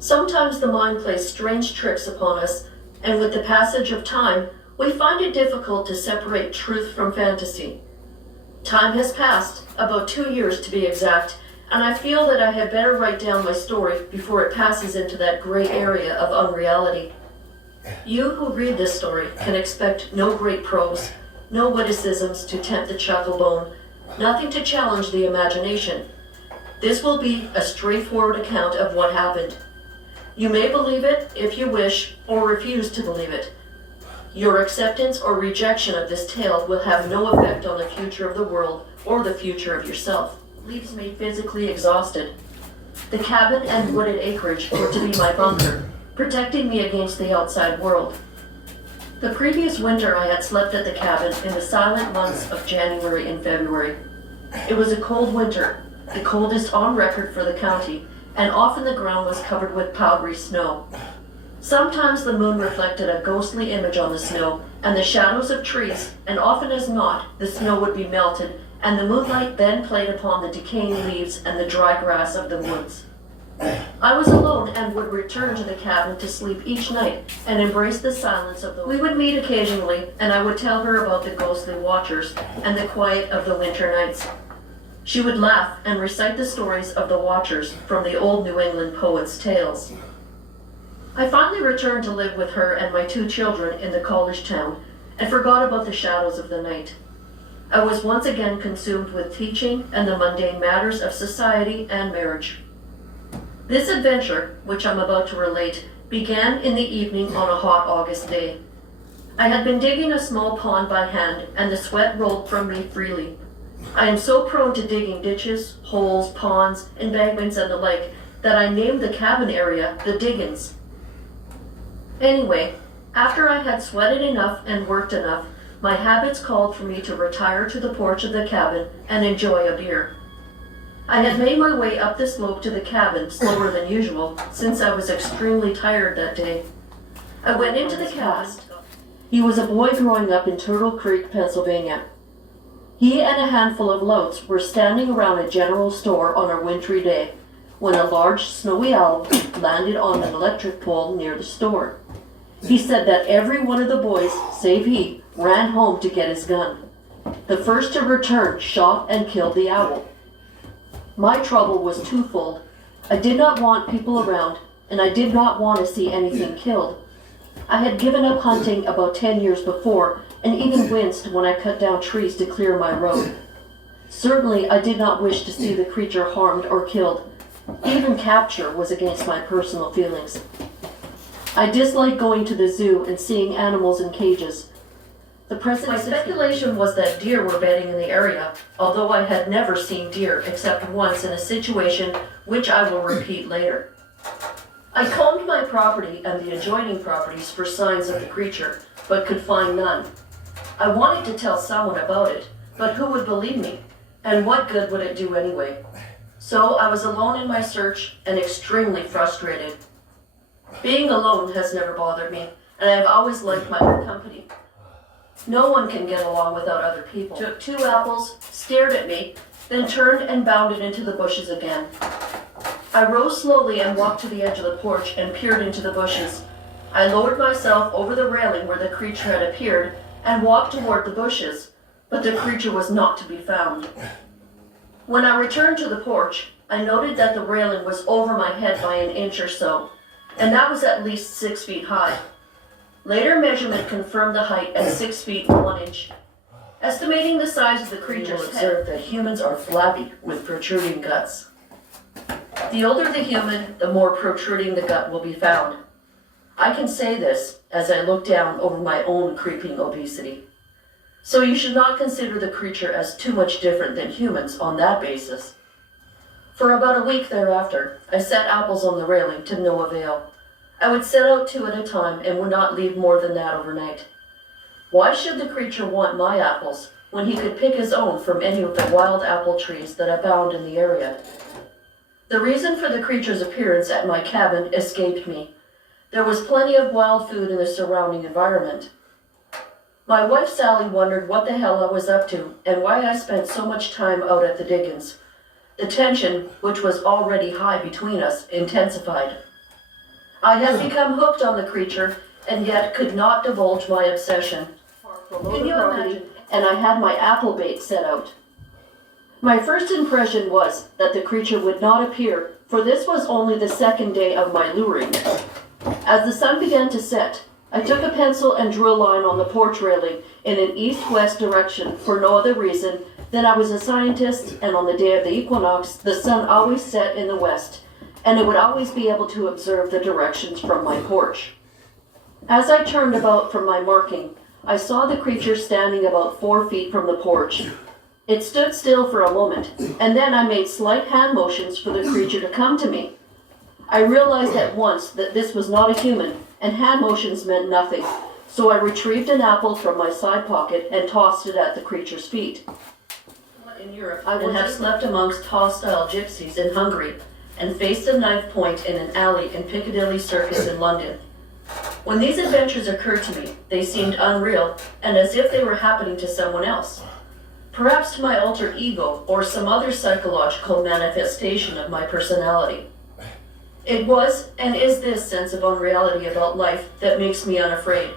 Sometimes the mind plays strange tricks upon us, and with the passage of time, we find it difficult to separate truth from fantasy. Time has passed, about 2 years to be exact, and I feel that I had better write down my story before it passes into that gray area of unreality. You who read this story can expect no great prose, no witticisms to tempt the chucklebone, nothing to challenge the imagination. This will be a straightforward account of what happened. You may believe it if you wish, or refuse to believe it. Your acceptance or rejection of this tale will have no effect on the future of the world or the future of yourself. Leaves me physically exhausted. The cabin and wooded acreage were to be my bunker, protecting me against the outside world. The previous winter I had slept at the cabin in the silent months of January and February. It was a cold winter, the coldest on record for the county, and often the ground was covered with powdery snow. Sometimes the moon reflected a ghostly image on the snow and the shadows of trees, and often as not, the snow would be melted, and the moonlight then played upon the decaying leaves and the dry grass of the woods. I was alone and would return to the cabin to sleep each night and embrace the silence of the woods. We would meet occasionally, and I would tell her about the ghostly watchers and the quiet of the winter nights. She would laugh and recite the stories of the watchers from the old New England poets' tales. I finally returned to live with her and my 2 children in the college town and forgot about the shadows of the night. I was once again consumed with teaching and the mundane matters of society and marriage. This adventure, which I'm about to relate, began in the evening on a hot August day. I had been digging a small pond by hand, and the sweat rolled from me freely. I am so prone to digging ditches, holes, ponds, embankments, and the like that I named the cabin area the Diggins. Anyway, after I had sweated enough and worked enough, my habits called for me to retire to the porch of the cabin and enjoy a beer. I had made my way up the slope to the cabin slower than usual, since I was extremely tired that day. I went into the cabin. He was a boy growing up in Turtle Creek, Pennsylvania. He and a handful of louts were standing around a general store on a wintry day, when a large snowy owl landed on an electric pole near the store. He said that every one of the boys, save he, ran home to get his gun. The first to return shot and killed the owl. My trouble was twofold. I did not want people around, and I did not want to see anything killed. I had given up hunting about 10 years before, and even winced when I cut down trees to clear my road. Certainly I did not wish to see the creature harmed or killed. Even capture was against my personal feelings. I disliked going to the zoo and seeing animals in cages. My speculation was that deer were bedding in the area, although I had never seen deer except once in a situation which I will repeat later. I combed my property and the adjoining properties for signs of the creature, but could find none. I wanted to tell someone about it, but who would believe me? And what good would it do anyway? So I was alone in my search and extremely frustrated. Being alone has never bothered me, and I have always liked my own company. No one can get along without other people. Took 2 apples, stared at me, then turned and bounded into the bushes again. I rose slowly and walked to the edge of the porch and peered into the bushes. I lowered myself over the railing where the creature had appeared and walked toward the bushes, but the creature was not to be found. When I returned to the porch, I noted that the railing was over my head by an inch or so, and that was at least 6 feet high. Later measurement confirmed the height at 6 feet 1 inch. Estimating the size of the creature's head, that humans are flabby with protruding guts. The older the human, the more protruding the gut will be found. I can say this as I look down over my own creeping obesity. So you should not consider the creature as too much different than humans on that basis. For about a week thereafter, I set apples on the railing to no avail. I would set out 2 at a time and would not leave more than that overnight. Why should the creature want my apples when he could pick his own from any of the wild apple trees that abound in the area? The reason for the creature's appearance at my cabin escaped me. There was plenty of wild food in the surrounding environment. My wife Sally wondered what the hell I was up to and why I spent so much time out at the Diggins. The tension, which was already high between us, intensified. I had become hooked on the creature and yet could not divulge my obsession. Can you imagine? And I had my apple bait set out. My first impression was that the creature would not appear, for this was only the second day of my luring. As the sun began to set, I took a pencil and drew a line on the porch railing in an east-west direction for no other reason than I was a scientist, and on the day of the equinox, the sun always set in the west, and I would always be able to observe the directions from my porch. As I turned about from my marking, I saw the creature standing about 4 feet from the porch. It stood still for a moment, and then I made slight hand motions for the creature to come to me. I realized at once that this was not a human, and hand motions meant nothing, so I retrieved an apple from my side pocket and tossed it at the creature's feet. In Europe, I would have slept amongst hostile gypsies in Hungary, and faced a knife point in an alley in Piccadilly Circus in London. When these adventures occurred to me, they seemed unreal, and as if they were happening to someone else. Perhaps to my alter ego, or some other psychological manifestation of my personality. It was, and is this sense of unreality about life that makes me unafraid.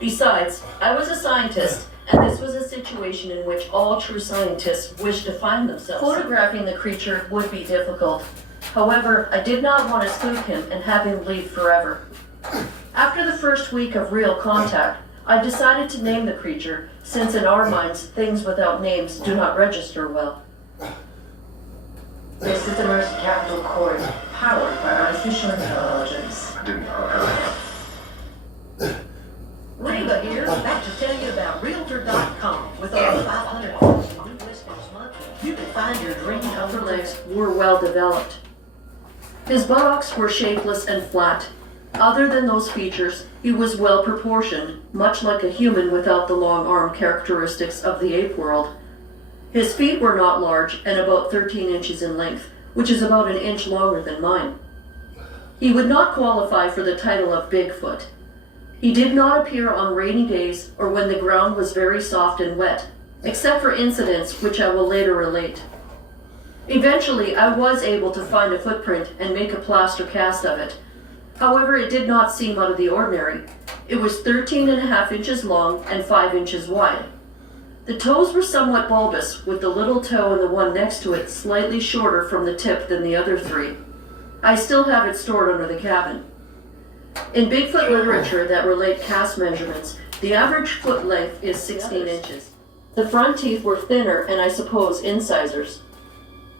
Besides, I was a scientist, and this was a situation in which all true scientists wish to find themselves. Photographing the creature would be difficult. However, I did not want to spook him and have him leave forever. After the first week of real contact, I decided to name the creature, since in our minds, things without names do not register well. This is the Mercy Capital Court, powered by artificial intelligence. I didn't know. Reba here, back to tell you about Realtor.com. With over 500,000 new listers monthly, you can find your dream home. Upper legs were well developed. His buttocks were shapeless and flat. Other than those features, he was well proportioned, much like a human without the long arm characteristics of the ape world. His feet were not large and about 13 inches in length, which is about an inch longer than mine. He would not qualify for the title of Bigfoot. He did not appear on rainy days or when the ground was very soft and wet, except for incidents which I will later relate. Eventually, I was able to find a footprint and make a plaster cast of it. However, it did not seem out of the ordinary. It was 13.5 inches long and 5 inches wide. The toes were somewhat bulbous, with the little toe and the one next to it slightly shorter from the tip than the other three. I still have it stored under the cabin. In Bigfoot literature that relate cast measurements, the average foot length is 16 inches. The front teeth were thinner and I suppose incisors.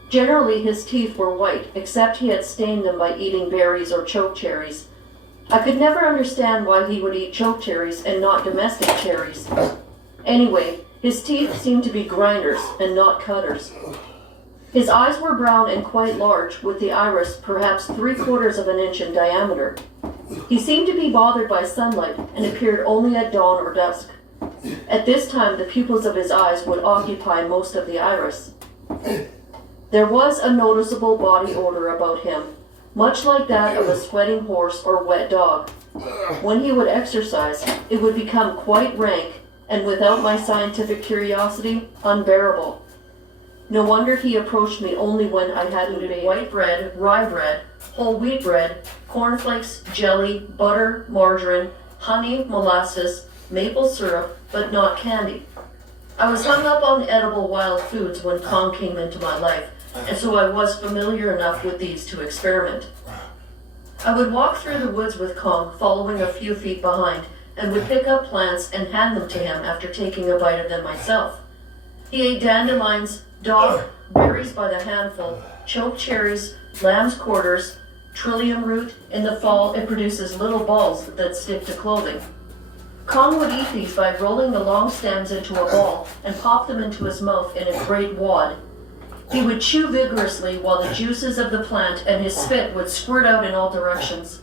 Generally, his teeth were white, except he had stained them by eating berries or choke cherries. I could never understand why he would eat choke cherries and not domestic cherries. Anyway, his teeth seemed to be grinders and not cutters. His eyes were brown and quite large, with the iris perhaps 3/4 of an inch in diameter. He seemed to be bothered by sunlight and appeared only at dawn or dusk. At this time, the pupils of his eyes would occupy most of the iris. There was a noticeable body odor about him, much like that of a sweating horse or wet dog. When he would exercise, it would become quite rank, and without my scientific curiosity, unbearable. No wonder he approached me only when I hadn't made white bread, rye bread, whole wheat bread, cornflakes, jelly, butter, margarine, honey, molasses, maple syrup, but not candy. I was hung up on edible wild foods when Kong came into my life, and so I was familiar enough with these to experiment. I would walk through the woods with Kong, following a few feet behind, and would pick up plants and hand them to him after taking a bite of them myself. He ate dandelions, dog, berries by the handful, choke cherries, lamb's quarters, trillium root. In the fall, it produces little balls that stick to clothing. Kong would eat these by rolling the long stems into a ball and pop them into his mouth in a great wad. He would chew vigorously while the juices of the plant and his spit would squirt out in all directions.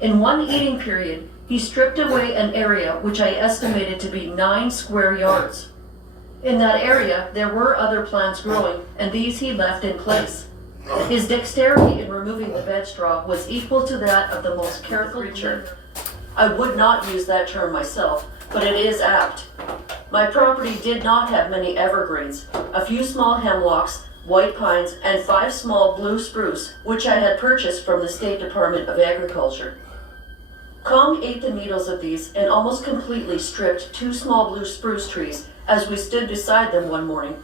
In one eating period, he stripped away an area which I estimated to be 9 square yards. In that area, there were other plants growing, and these he left in place. His dexterity in removing the bed straw was equal to that of the most careful creature. I would not use that term myself, but it is apt. My property did not have many evergreens, a few small hemlocks, white pines, and 5 small blue spruce, which I had purchased from the State Department of Agriculture. Kong ate the needles of these and almost completely stripped 2 small blue spruce trees as we stood beside them one morning.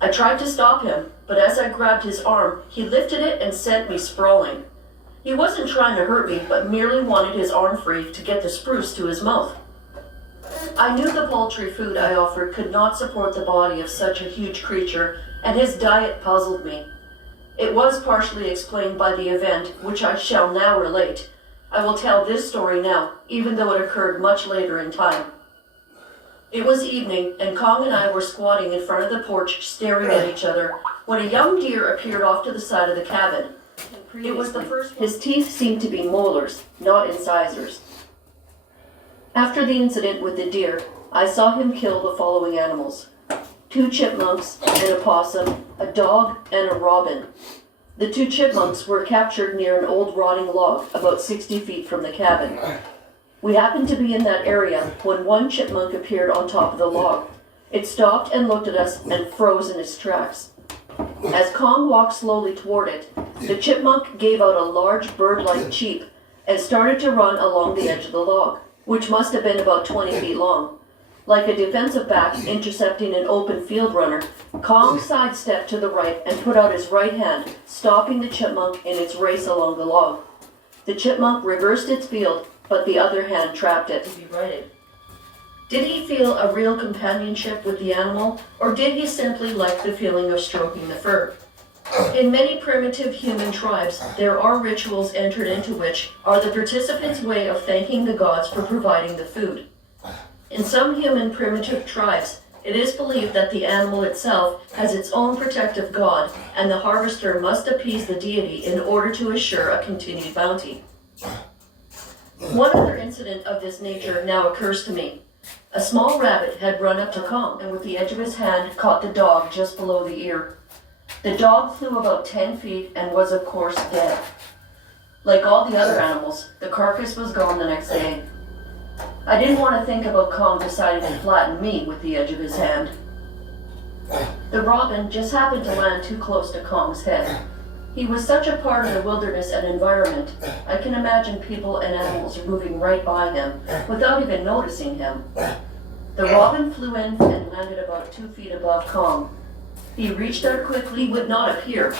I tried to stop him, but as I grabbed his arm, he lifted it and sent me sprawling. He wasn't trying to hurt me, but merely wanted his arm free to get the spruce to his mouth. I knew the poultry food I offered could not support the body of such a huge creature, and his diet puzzled me. It was partially explained by the event, which I shall now relate. I will tell this story now, even though it occurred much later in time. It was evening, and Kong and I were squatting in front of the porch staring at each other when a young deer appeared off to the side of the cabin. It was the first. His teeth seemed to be molars, not incisors. After the incident with the deer, I saw him kill the following animals: 2 chipmunks, an opossum, a dog, and a robin. The 2 chipmunks were captured near an old rotting log about 60 feet from the cabin. We happened to be in that area when one chipmunk appeared on top of the log. It stopped and looked at us and froze in its tracks. As Kong walked slowly toward it, the chipmunk gave out a large bird-like cheep and started to run along the edge of the log, which must have been about 20 feet long. Like a defensive back intercepting an open field runner, Kong sidestepped to the right and put out his right hand, stopping the chipmunk in its race along the log. The chipmunk reversed its field, but the other hand trapped it. Did he feel a real companionship with the animal, or did he simply like the feeling of stroking the fur? In many primitive human tribes, there are rituals entered into which are the participants' way of thanking the gods for providing the food. In some human primitive tribes, it is believed that the animal itself has its own protective god, and the harvester must appease the deity in order to assure a continued bounty. One other incident of this nature now occurs to me. A small rabbit had run up to Kong and with the edge of his hand caught the dog just below the ear. The dog flew about 10 feet and was of course dead. Like all the other animals, the carcass was gone the next day. I didn't want to think about Kong deciding to flatten me with the edge of his hand. The robin just happened to land too close to Kong's head. He was such a part of the wilderness and environment, I can imagine people and animals moving right by him without even noticing him. The robin flew in and landed about 2 feet above Kong. He reached out quickly, would not appear.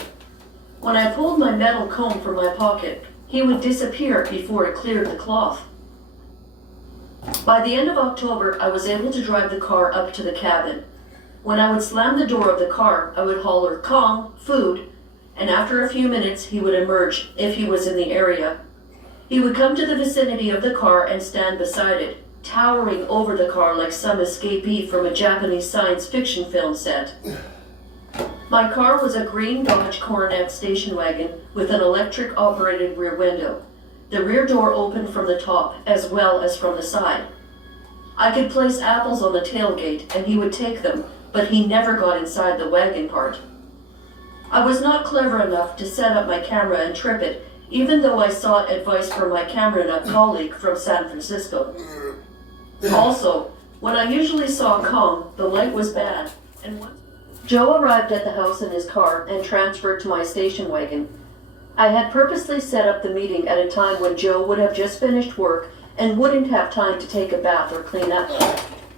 When I pulled my metal comb from my pocket, he would disappear before it cleared the cloth. By the end of October, I was able to drive the car up to the cabin. When I would slam the door of the car, I would holler, "Kong, food," and after a few minutes he would emerge if he was in the area. He would come to the vicinity of the car and stand beside it, towering over the car like some escapee from a Japanese science fiction film set. My car was a green Dodge Coronet station wagon with an electric-operated rear window. The rear door opened from the top as well as from the side. I could place apples on the tailgate and he would take them, but he never got inside the wagon part. I was not clever enough to set up my camera and trip it, even though I sought advice from my camera nut colleague from San Francisco. Also, when I usually saw Kong, the light was bad, and once Joe arrived at the house in his car and transferred to my station wagon. I had purposely set up the meeting at a time when Joe would have just finished work and wouldn't have time to take a bath or clean up.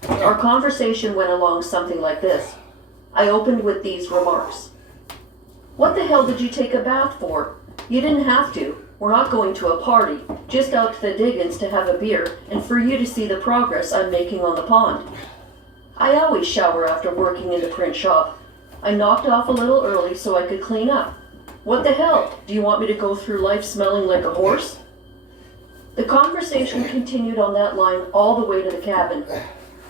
Our conversation went along something like this. I opened with these remarks. "What the hell did you take a bath for? You didn't have to. We're not going to a party, just out to the diggings to have a beer and for you to see the progress I'm making on the pond. I always shower after working in the print shop. I knocked off a little early so I could clean up. What the hell? Do you want me to go through life smelling like a horse?" The conversation continued on that line all the way to the cabin.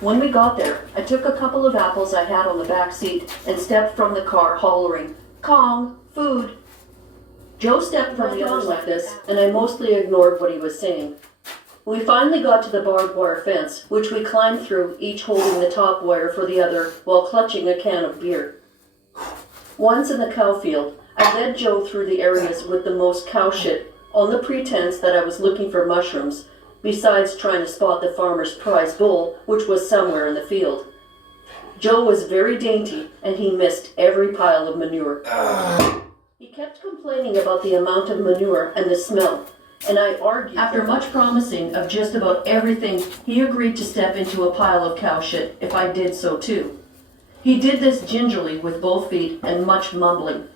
When we got there, I took a couple of apples I had on the back seat and stepped from the car hollering, "Kong, food." Joe stepped from the other like this, and I mostly ignored what he was saying. We finally got to the barbed wire fence, which we climbed through, each holding the top wire for the other while clutching a can of beer. Once in the cow field, I led Joe through the areas with the most cow shit on the pretense that I was looking for mushrooms, besides trying to spot the farmer's prize bull, which was somewhere in the field. Joe was very dainty, and he missed every pile of manure. He kept complaining about the amount of manure and the smell, and I argued. After much promising of just about everything, he agreed to step into a pile of cow shit if I did so too. He did this gingerly with both feet and much mumbling.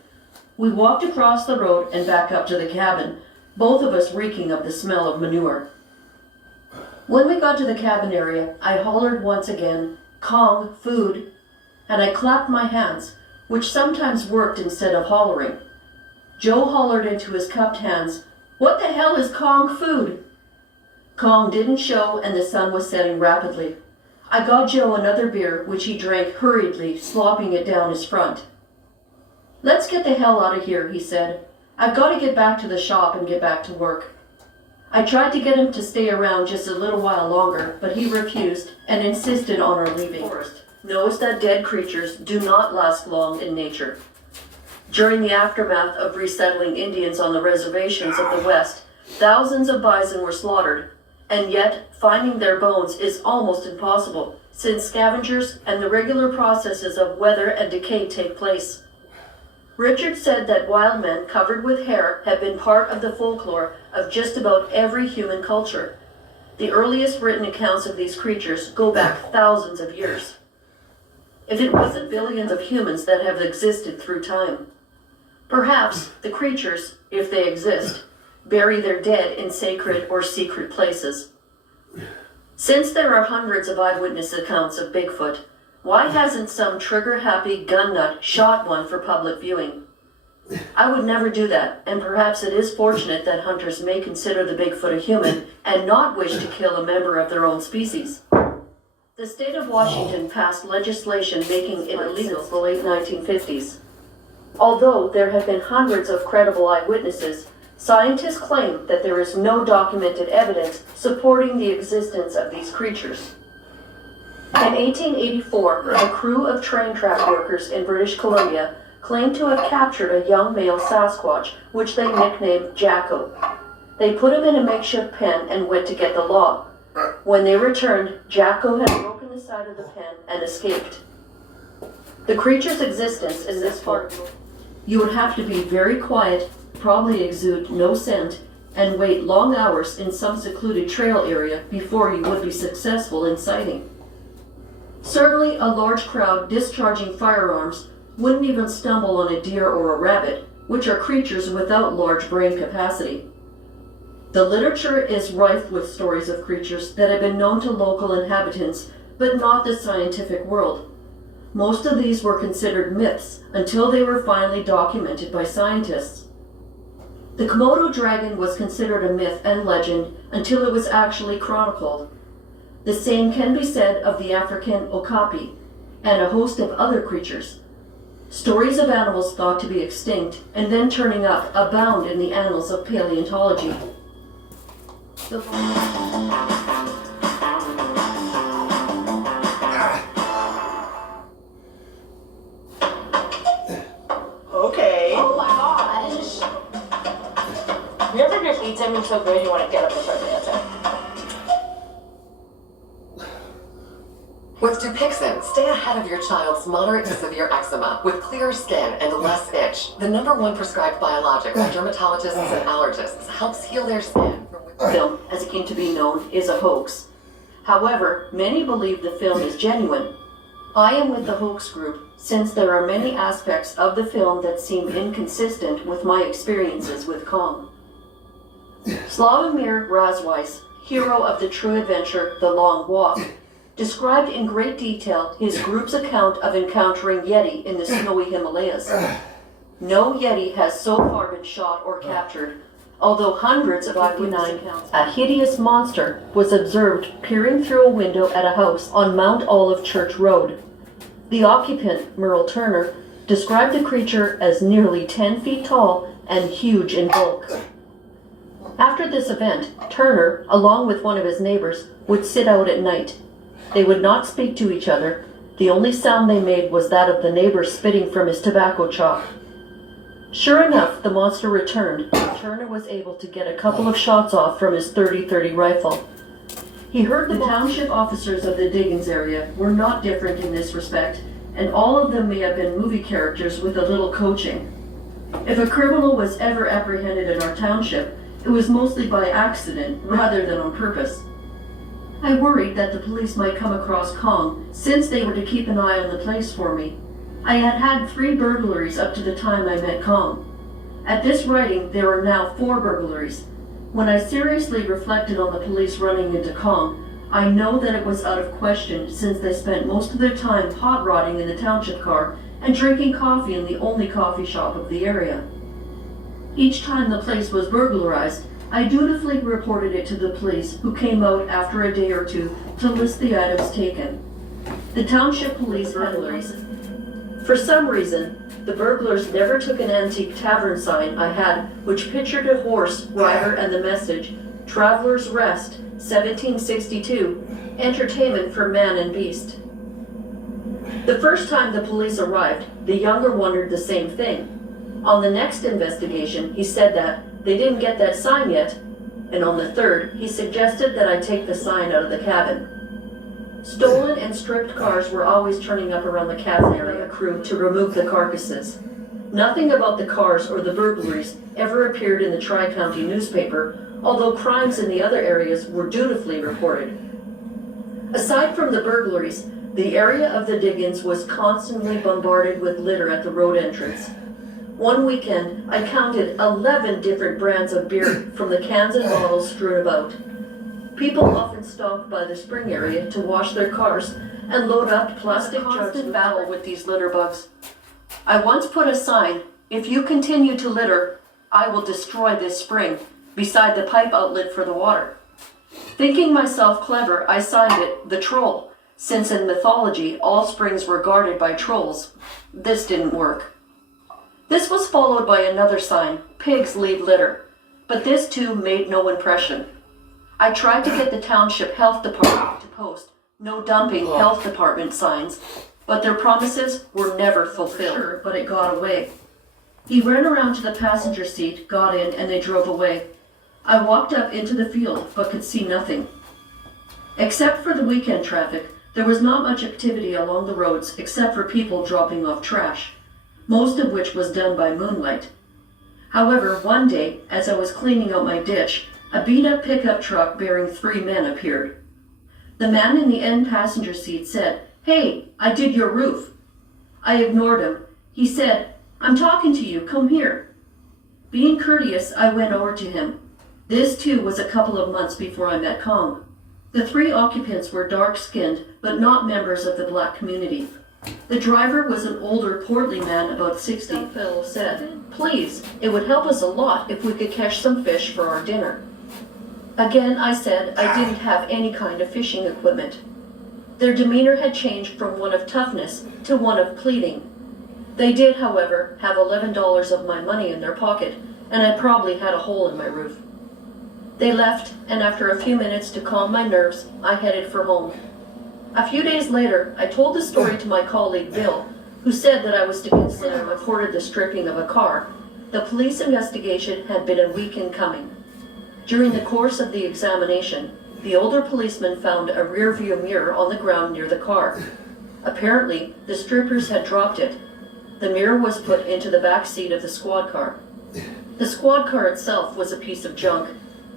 We walked across the road and back up to the cabin, both of us reeking of the smell of manure. When we got to the cabin area, I hollered once again, "Kong, food," and I clapped my hands, which sometimes worked instead of hollering. Joe hollered into his cupped hands, "What the hell is Kong food?" Kong didn't show and the sun was setting rapidly. I got Joe another beer, which he drank hurriedly, slopping it down his front. "Let's get the hell out of here," he said. "I've got to get back to the shop and get back to work." I tried to get him to stay around just a little while longer, but he refused and insisted on our leaving. Forest knows that dead creatures do not last long in nature. During the aftermath of resettling Indians on the reservations of the West, thousands of bison were slaughtered, and yet finding their bones is almost impossible, since scavengers and the regular processes of weather and decay take place. Richard said that wild men covered with hair have been part of the folklore of just about every human culture. The earliest written accounts of these creatures go back thousands of years. If it wasn't billions of humans that have existed through time. Perhaps the creatures, if they exist, bury their dead in sacred or secret places. Since there are hundreds of eyewitness accounts of Bigfoot, why hasn't some trigger-happy gun nut shot one for public viewing? I would never do that, and perhaps it is fortunate that hunters may consider the Bigfoot a human and not wish to kill a member of their own species. The state of Washington passed legislation making it illegal in the late 1950s. Although there have been hundreds of credible eyewitnesses, scientists claim that there is no documented evidence supporting the existence of these creatures. In 1884, a crew of train track workers in British Columbia claimed to have captured a young male Sasquatch, which they nicknamed Jacko. They put him in a makeshift pen and went to get the law. When they returned, Jacko had broken the side of the pen and escaped. The creature's existence is this part. You would have to be very quiet, probably exude no scent, and wait long hours in some secluded trail area before you would be successful in sighting. Certainly, a large crowd discharging firearms wouldn't even stumble on a deer or a rabbit, which are creatures without large brain capacity. The literature is rife with stories of creatures that have been known to local inhabitants, but not the scientific world. Most of these were considered myths until they were finally documented by scientists. The Komodo dragon was considered a myth and legend until it was actually chronicled. The same can be said of the African okapi and a host of other creatures. Stories of animals thought to be extinct and then turning up abound in the annals of paleontology. Okay. Oh my gosh. You ever just eat something so good you want to get up and start dancing? With Dupixent, stay ahead of your child's moderate to severe eczema with clearer skin and less itch. The #1 prescribed biologic by dermatologists and allergists helps heal their skin from within. The film, as it came to be known, is a hoax. However, many believe the film is genuine. I am with the hoax group, since there are many aspects of the film that seem inconsistent with my experiences with Kong. Slavomir Razwais, hero of the true adventure, The Long Walk, described in great detail his group's account of encountering Yeti in the snowy Himalayas. No Yeti has so far been shot or captured, although hundreds of eyewitness accounts. A hideous monster was observed peering through a window at a house on Mount Olive Church Road. The occupant, Merle Turner, described the creature as nearly 10 feet tall and huge in bulk. After this event, Turner, along with one of his neighbors, would sit out at night. They would not speak to each other. The only sound they made was that of the neighbor spitting from his tobacco chalk. Sure enough, the monster returned, and Turner was able to get a couple of shots off from his .30-30 rifle. He heard the township officers of the Diggins area were not different in this respect, and all of them may have been movie characters with a little coaching. If a criminal was ever apprehended in our township, it was mostly by accident rather than on purpose. I worried that the police might come across Kong, since they were to keep an eye on the place for me. I had had 3 burglaries up to the time I met Kong. At this writing, there are now 4 burglaries. When I seriously reflected on the police running into Kong, I know that it was out of question since they spent most of their time hot rodding in the township car and drinking coffee in the only coffee shop of the area. Each time the place was burglarized, I dutifully reported it to the police, who came out after a day or two to list the items taken. The township police burglaries. For some reason, the burglars never took an antique tavern sign I had, which pictured a horse, rider, and the message, "Traveler's Rest, 1762, entertainment for man and beast." The first time the police arrived, the younger wondered the same thing. On the next investigation, he said that they didn't get that sign yet, and on the third, he suggested that I take the sign out of the cabin. Stolen and stripped cars were always turning up around the cabin area crew to remove the carcasses. Nothing about the cars or the burglaries ever appeared in the Tri-County newspaper, although crimes in the other areas were dutifully reported. Aside from the burglaries, the area of the Diggins was constantly bombarded with litter at the road entrance. One weekend, I counted 11 different brands of beer from the cans and bottles strewn about. People often stopped by the spring area to wash their cars and load up plastic jugs in battle with these litter bugs. I once put a sign, "If you continue to litter, I will destroy this spring," beside the pipe outlet for the water. Thinking myself clever, I signed it, "The Troll," since in mythology all springs were guarded by trolls. This didn't work. This was followed by another sign, "Pigs leave litter," but this too made no impression. I tried to get the township health department to post "No dumping health department" signs, but their promises were never fulfilled. Sure, but it got away. He ran around to the passenger seat, got in, and they drove away. I walked up into the field, but could see nothing. Except for the weekend traffic, there was not much activity along the roads except for people dropping off trash, most of which was done by moonlight. However, one day, as I was cleaning out my ditch, a beat-up pickup truck bearing 3 men appeared. The man in the end passenger seat said, "Hey, I did your roof." I ignored him. He said, "I'm talking to you, come here." Being courteous, I went over to him. This too was a couple of months before I met Kong. The 3 occupants were dark-skinned, but not members of the black community. The driver was an older, portly man about 60. Phil said, "Please, it would help us a lot if we could catch some fish for our dinner." Again, I said I didn't have any kind of fishing equipment. Their demeanor had changed from one of toughness to one of pleading. They did, however, have $11 of my money in their pocket, and I probably had a hole in my roof. They left, and after a few minutes to calm my nerves, I headed for home. A few days later, I told the story to my colleague Bill, who said that I was to consider and reported the stripping of a car. The police investigation had been a week in coming. During the course of the examination, the older policeman found a rear-view mirror on the ground near the car. Apparently, the strippers had dropped it. The mirror was put into the back seat of the squad car. The squad car itself was a piece of junk.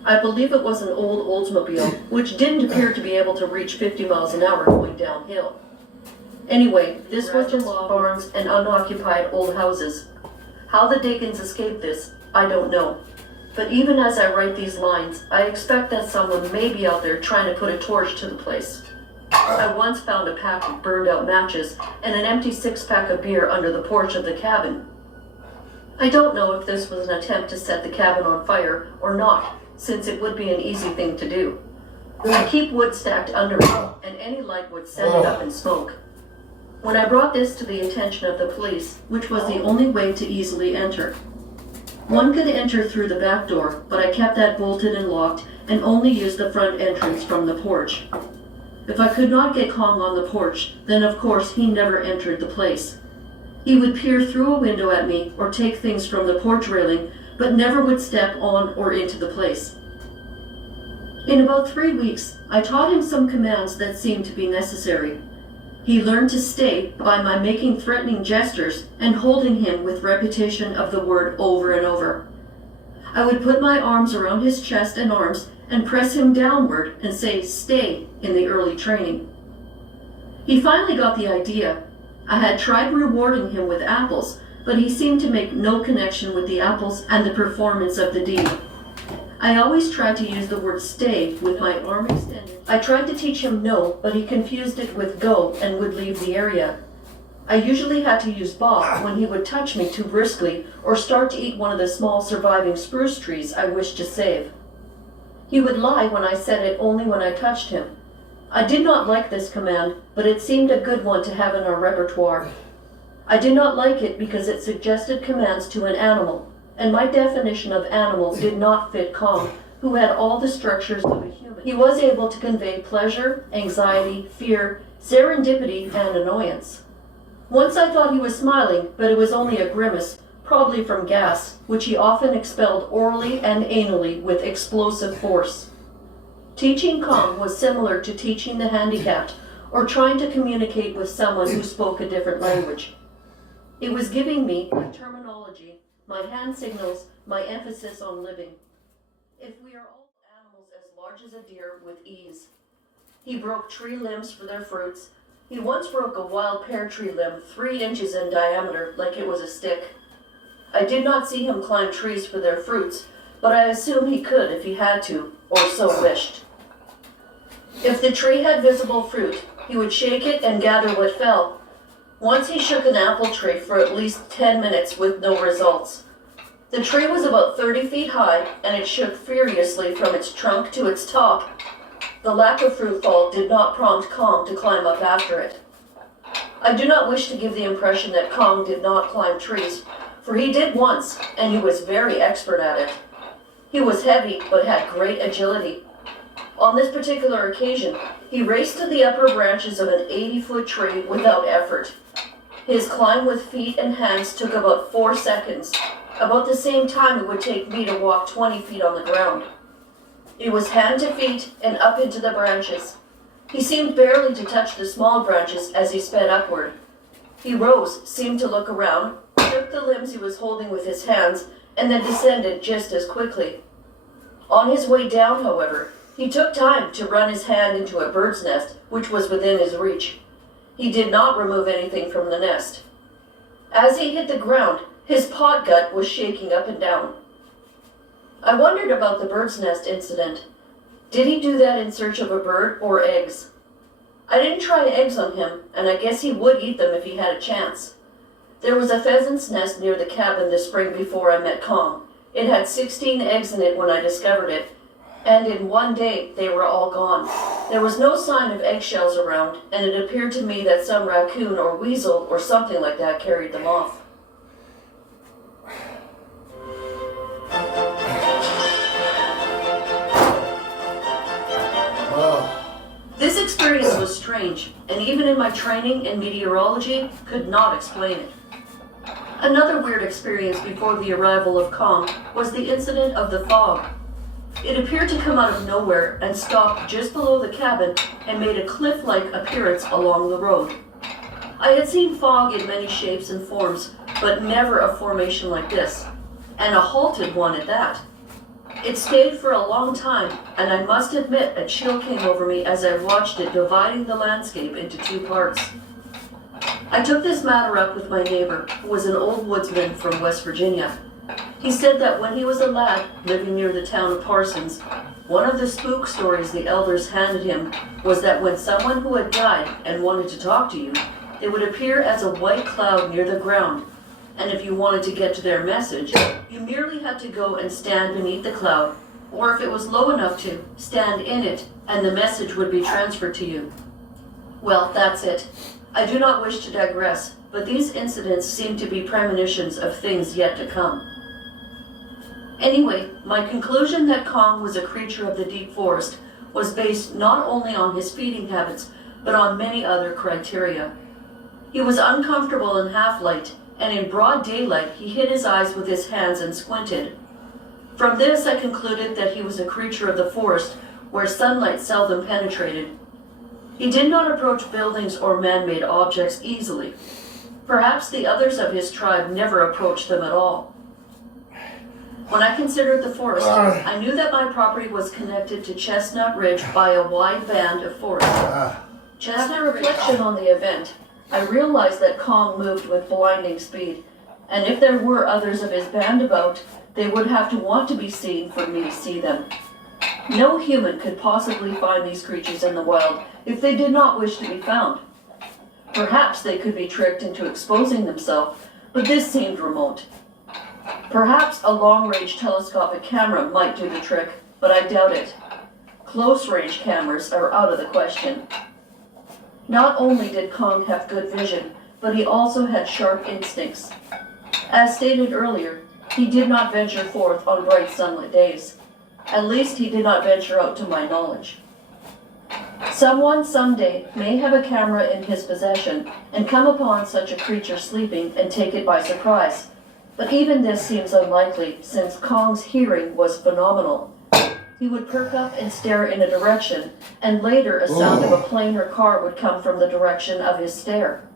I believe it was an old Oldsmobile, which didn't appear to be able to reach 50 miles an hour going downhill. Anyway, this was just barns and unoccupied old houses. How the Diggins escaped this, I don't know. But even as I write these lines, I expect that someone may be out there trying to put a torch to the place. I once found a pack of burned out matches and an empty 6-pack of beer under the porch of the cabin. I don't know if this was an attempt to set the cabin on fire or not, since it would be an easy thing to do. I keep wood stacked under it, and any light would send it up in smoke. When I brought this to the attention of the police, which was the only way to easily enter. One could enter through the back door, but I kept that bolted and locked and only used the front entrance from the porch. If I could not get Kong on the porch, then of course he never entered the place. He would peer through a window at me or take things from the porch railing, but never would step on or into the place. In about 3 weeks, I taught him some commands that seemed to be necessary. He learned to stay by my making threatening gestures and holding him with repetition of the word over and over. I would put my arms around his chest and arms and press him downward and say stay in the early training. He finally got the idea. I had tried rewarding him with apples, but he seemed to make no connection with the apples and the performance of the deed. I always tried to use the word stay with my arm extended. I tried to teach him no, but he confused it with go and would leave the area. I usually had to use balk when he would touch me too briskly or start to eat one of the small surviving spruce trees I wished to save. He would lie when I said it only when I touched him. I did not like this command, but it seemed a good one to have in our repertoire. I did not like it because it suggested commands to an animal, and my definition of animal did not fit Kong, who had all the structures of a human. He was able to convey pleasure, anxiety, fear, serendipity, and annoyance. Once I thought he was smiling, but it was only a grimace, probably from gas, which he often expelled orally and anally with explosive force. Teaching Kong was similar to teaching the handicapped, or trying to communicate with someone who spoke a different language. It was giving me my terminology, my hand signals, my emphasis on living. If we are all animals as large as a deer with ease. He broke tree limbs for their fruits. He once broke a wild pear tree limb 3 inches in diameter like it was a stick. I did not see him climb trees for their fruits, but I assume he could if he had to, or so wished. If the tree had visible fruit, he would shake it and gather what fell. Once he shook an apple tree for at least 10 minutes with no results. The tree was about 30 feet high, and it shook furiously from its trunk to its top. The lack of fruit fall did not prompt Kong to climb up after it. I do not wish to give the impression that Kong did not climb trees, for he did once, and he was very expert at it. He was heavy, but had great agility. On this particular occasion, he raced to the upper branches of an 80-foot tree without effort. His climb with feet and hands took about 4 seconds, about the same time it would take me to walk 20 feet on the ground. It was hand to feet and up into the branches. He seemed barely to touch the small branches as he sped upward. He rose, seemed to look around, took the limbs he was holding with his hands, and then descended just as quickly. On his way down, however, he took time to run his hand into a bird's nest, which was within his reach. He did not remove anything from the nest. As he hit the ground, his pot gut was shaking up and down. I wondered about the bird's nest incident. Did he do that in search of a bird or eggs? I didn't try eggs on him, and I guess he would eat them if he had a chance. There was a pheasant's nest near the cabin the spring before I met Kong. It had 16 eggs in it when I discovered it, and in one day they were all gone. There was no sign of eggshells around, and it appeared to me that some raccoon or weasel or something like that carried them off. This experience was strange, and even in my training in meteorology, could not explain it. Another weird experience before the arrival of Kong was the incident of the fog. It appeared to come out of nowhere and stopped just below the cabin and made a cliff-like appearance along the road. I had seen fog in many shapes and forms, but never a formation like this, and a halted one at that. It stayed for a long time, and I must admit a chill came over me as I watched it dividing the landscape into 2 parts. I took this matter up with my neighbor, who was an old woodsman from West Virginia. He said that when he was a lad living near the town of Parsons, one of the spook stories the elders handed him was that when someone who had died and wanted to talk to you, they would appear as a white cloud near the ground, and if you wanted to get to their message, you merely had to go and stand beneath the cloud, or if it was low enough to, stand in it, and the message would be transferred to you. Well, that's it. I do not wish to digress, but these incidents seem to be premonitions of things yet to come. Anyway, my conclusion that Kong was a creature of the deep forest was based not only on his feeding habits, but on many other criteria. He was uncomfortable in half-light, and in broad daylight he hid his eyes with his hands and squinted. From this I concluded that he was a creature of the forest, where sunlight seldom penetrated. He did not approach buildings or man-made objects easily. Perhaps the others of his tribe never approached them at all. When I considered the forest, I knew that my property was connected to Chestnut Ridge by a wide band of forest. Chestnut reflection on the event, I realized that Kong moved with blinding speed, and if there were others of his band about, they would have to want to be seen for me to see them. No human could possibly find these creatures in the wild if they did not wish to be found. Perhaps they could be tricked into exposing themselves, but this seemed remote. Perhaps a long-range telescopic camera might do the trick, but I doubt it. Close-range cameras are out of the question. Not only did Kong have good vision, but he also had sharp instincts. As stated earlier, he did not venture forth on bright sunlit days. At least he did not venture out to my knowledge. Someone someday may have a camera in his possession and come upon such a creature sleeping and take it by surprise. But even this seems unlikely, since Kong's hearing was phenomenal. He would perk up and stare in a direction, and later a sound of a plane or car would come from the direction of his stare.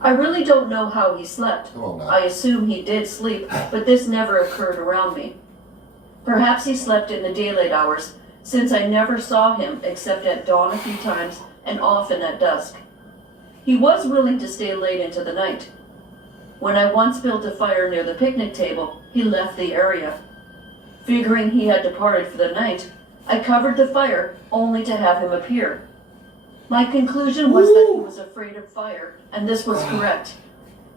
I really don't know how he slept. I assume he did sleep, but this never occurred around me. Perhaps he slept in the daylight hours, since I never saw him except at dawn a few times and often at dusk. He was willing to stay late into the night. When I once built a fire near the picnic table, he left the area. Figuring he had departed for the night, I covered the fire only to have him appear. My conclusion was that he was afraid of fire, and this was correct.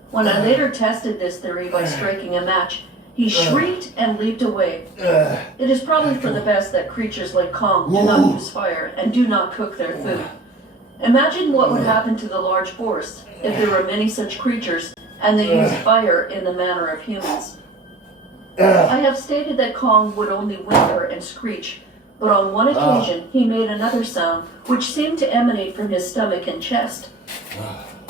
When I later tested this theory by striking a match, he shrieked and leaped away. It is probably for the best that creatures like Kong do not use fire and do not cook their food. Imagine what would happen to the large forest if there were many such creatures and they used fire in the manner of humans. I have stated that Kong would only whimper and screech, but on one occasion he made another sound which seemed to emanate from his stomach and chest.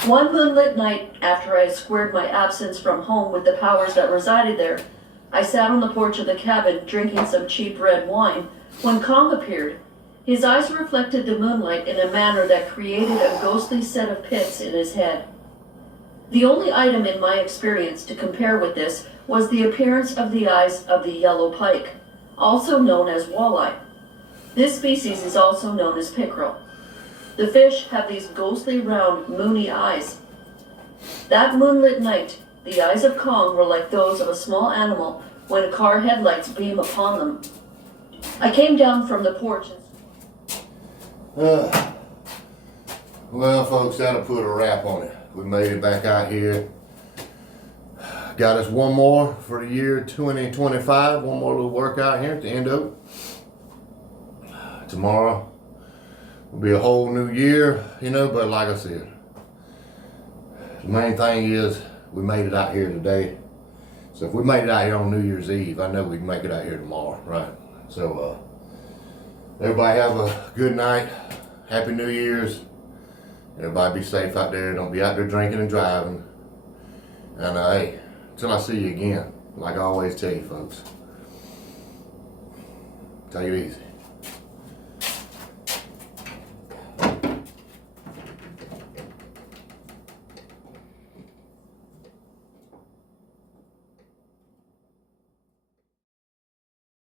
One moonlit night, after I had squared my absence from home with the powers that resided there, I sat on the porch of the cabin drinking some cheap red wine when Kong appeared. His eyes reflected the moonlight in a manner that created a ghostly set of pits in his head. The only item in my experience to compare with this was the appearance of the eyes of the yellow pike, also known as walleye. This species is also known as pickerel. The fish have these ghostly round, moony eyes. That moonlit night, the eyes of Kong were like those of a small animal when car headlights beam upon them. I came down from the porch and... Well, folks, that'll put a wrap on it. We made it back out here. Got us one more for the year 2025. One more little workout here at the end of it. Tomorrow will be a whole new year, but like I said, the main thing is we made it out here today. So if we made it out here on New Year's Eve, I know we can make it out here tomorrow, right? So everybody have a good night. Happy New Year's. Everybody be safe out there. Don't be out there drinking and driving. And hey, until I see you again, like I always tell you folks, take it easy.